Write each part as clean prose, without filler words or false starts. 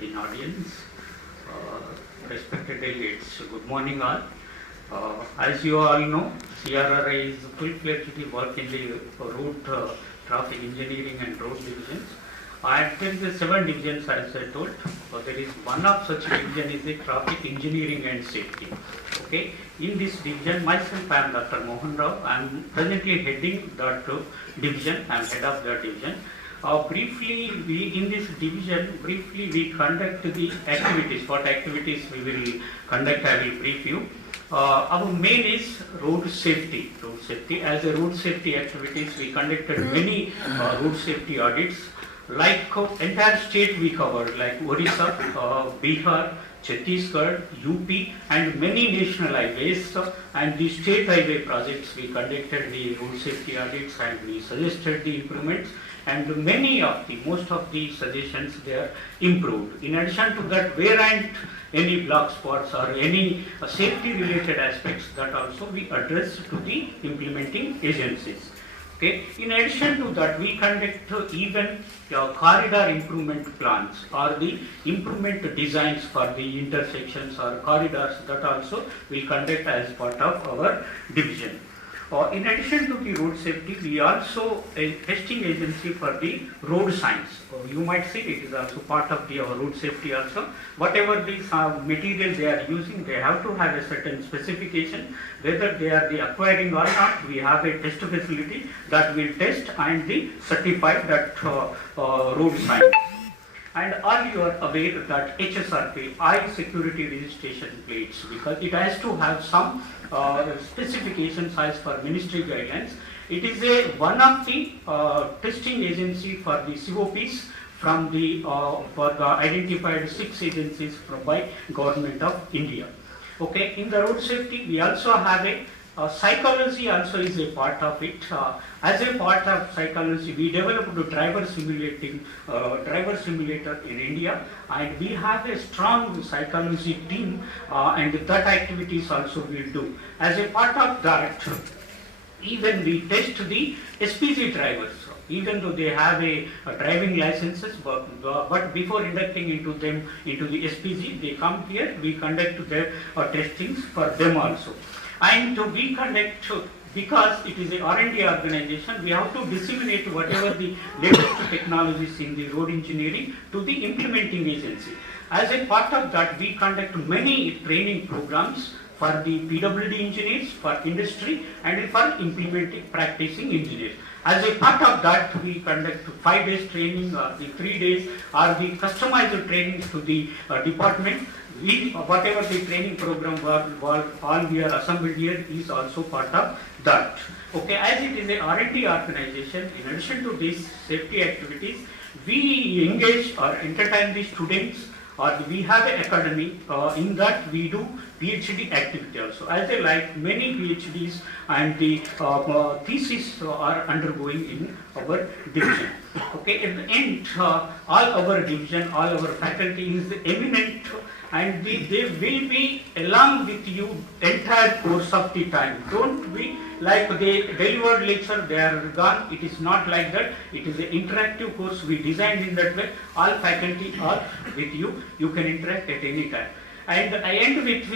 in audience, respected delegates, good morning all. As you all know, CRRI is full-fledged work in the road traffic engineering and road divisions. And there is a 7 divisions as I told. There is one of such division is the traffic engineering and safety. Okay. In this division, myself I am Dr. Mohan Rao. I am presently heading that division. I am head of that division. Briefly, in this division, we conduct the activities. What activities we will conduct, I will brief you. Our main is road safety. Road safety. As a road safety activities, we conducted many road safety audits. Like entire state we covered, like Odisha, Bihar, Chhattisgarh, UP, and many national highways and the state highway projects. We conducted the road safety audits and we suggested the improvements. And most of the suggestions they are improved. In addition to that, where and any block spots or any safety related aspects, that also we address to the implementing agencies. Okay. In addition to that, we conduct even corridor improvement plans or the improvement designs for the intersections or corridors, that also we conduct as part of our division. In addition to the road safety, we also a testing agency for the road signs. You might see it is also part of the road safety also. Whatever the material they are using, they have to have a certain specification. Whether they are the acquiring or not, we have a test facility that will test and the certify that road sign. And all you are aware that HSRP, High Security Registration Plates, because it has to have some specifications as per ministry guidelines. It is one of the testing agency for the COPs from the for the identified 6 agencies by Government of India. Okay, in the road safety, we also have a psychology also is a part of it. As a part of psychology, we developed a driver simulator in India, and we have a strong psychology team, and that activities also we do. As a part of that, even we test the SPG drivers. Even though they have a driving licenses, but before inducting into them into the SPG, they come here. We conduct their testings for them also. And we conduct, because it is a R&D organization, we have to disseminate whatever the latest technologies in the road engineering to the implementing agency. As a part of that, we conduct many training programs for the PWD engineers, for industry, and for implementing practicing engineers. As a part of that, we conduct 5 days training, or the 3 days, or the customized trainings to the department. Whatever the training program all we are assembled here is also part of that. Okay, as it is a R&D organization, in addition to these safety activities, we engage or entertain the students, or we have an academy. In that we do PhD activity also. As I like many PhDs and the thesis are undergoing in our division. Okay, at the end, all our division, all our faculty is eminent, and they will be along with you entire course of the time. Don't be like they delivered lecture, they are gone. It is not like that. It is an interactive course we designed in that way. All faculty are with you. You can interact at any time. And I end with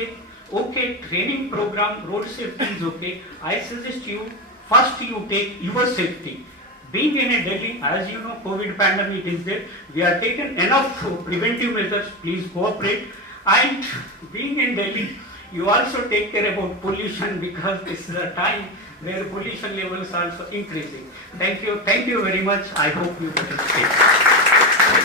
okay, training program, road safety is okay. I suggest you, first you take your safety. Being in a Delhi, as you know, COVID pandemic is there. We are taking enough preventive measures. Please cooperate. And being in Delhi, you also take care about pollution, because this is a time where pollution levels are also increasing. Thank you very much. I hope you will stay.